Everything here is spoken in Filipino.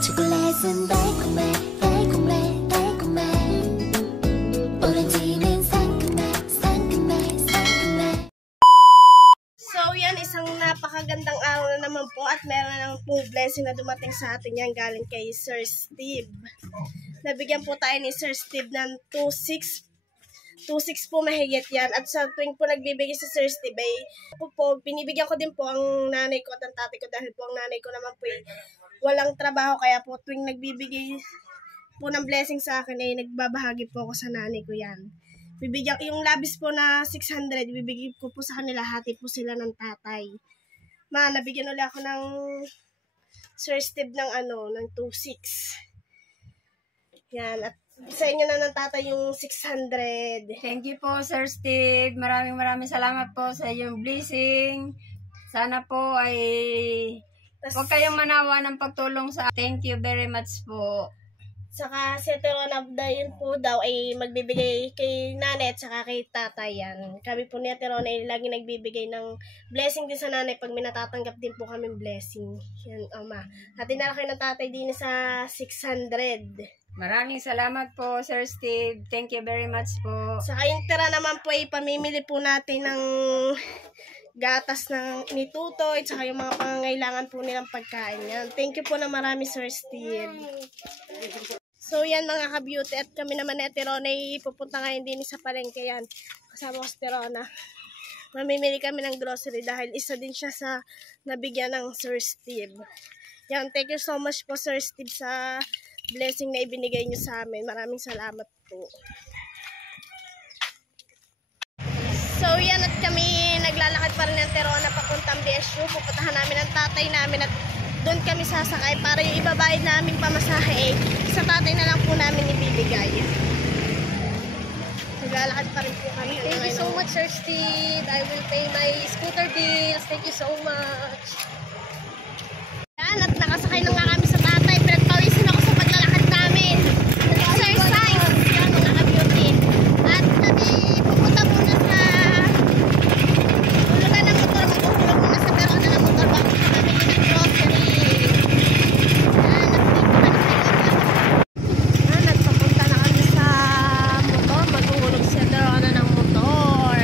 초콜릿은 달콤해 달콤해 달콤해 오렌지는 상큼해 상큼해 상큼해. So yan, isang napakagandang araw na naman po at meron ng po blessing na dumating sa atin yan galing kay Sir Steve. Nabigyan po tayo ni Sir Steve ng 2.6 po mahigit yan. At sa tuwing po nagbibigay si Sir Steve ay binibigyan ko din po ang nanay ko at ang tatay ko dahil po ang nanay ko naman po walang trabaho, kaya po tuwing nagbibigay po ng blessing sa akin ay nagbabahagi po ako sa nanay ko yan. Bibigyan yung labis po na 600, bibigyan ko po sa kanila, hati po sila ng tatay. Nabigyan ulit ako ng Sir Steve ng ng 2.6. Yan, at sa inyo na ng tatay yung 600. Thank you po, Sir Steve. Maraming salamat po sa iyong blessing. Sana po ay huwag kayong manawa ng pagtulong sa. Thank you very much po. Saka si Terona yun po daw ay magbibigay kay nanay at saka kay tatay yan. Kami po ni Terona ay lagi nagbibigay ng blessing din sa nanay pag may natatanggap din po kami blessing. Yan, Ama. Hati na lang kayo ng tatay din sa 600. Maraming salamat po, Sir Steve. Thank you very much po. Saka yung tira naman po ay pamimili po natin ng gatas ng ni Tutoy, saka yung mga pangangailangan po nilang pagkain. Yan. Thank you po na marami, Sir Steve. So yan mga ka-beauty, at kami naman ni Terona ay pupunta ngayon din sa palengke yan. Kasama ko si Terona. Mamimili kami ng grocery dahil isa din siya sa nabigyan ng Sir Steve. Yan, thank you so much po Sir Steve sa blessing na ibinigay niyo sa amin. Maraming salamat po. So yan, at kami naglalakad pa rin ng Terona papuntang BSU. Pupuntahan namin ang tatay namin at doon kami sasakay para yung ibabayad namin pamasahe sa tatay na lang po namin ibibigay. Naglalakad pa rin po kami. Thank you so much, Sir Steve. I will pay my scooter bills. Thank you so much. Yan, at nakasakay na nga kami sa tatay. Pinagpawisin ako sa paglalakad namin. Exercise. Yan, mga ka-beauty. At kami pupunta muna sa hulugan ng motor. Maghuhulog muna sa Terona ng motor bago kami ng grocery. Yan, nagpapunta na kami sa motor. Maghuhulog sa Terona ng motor.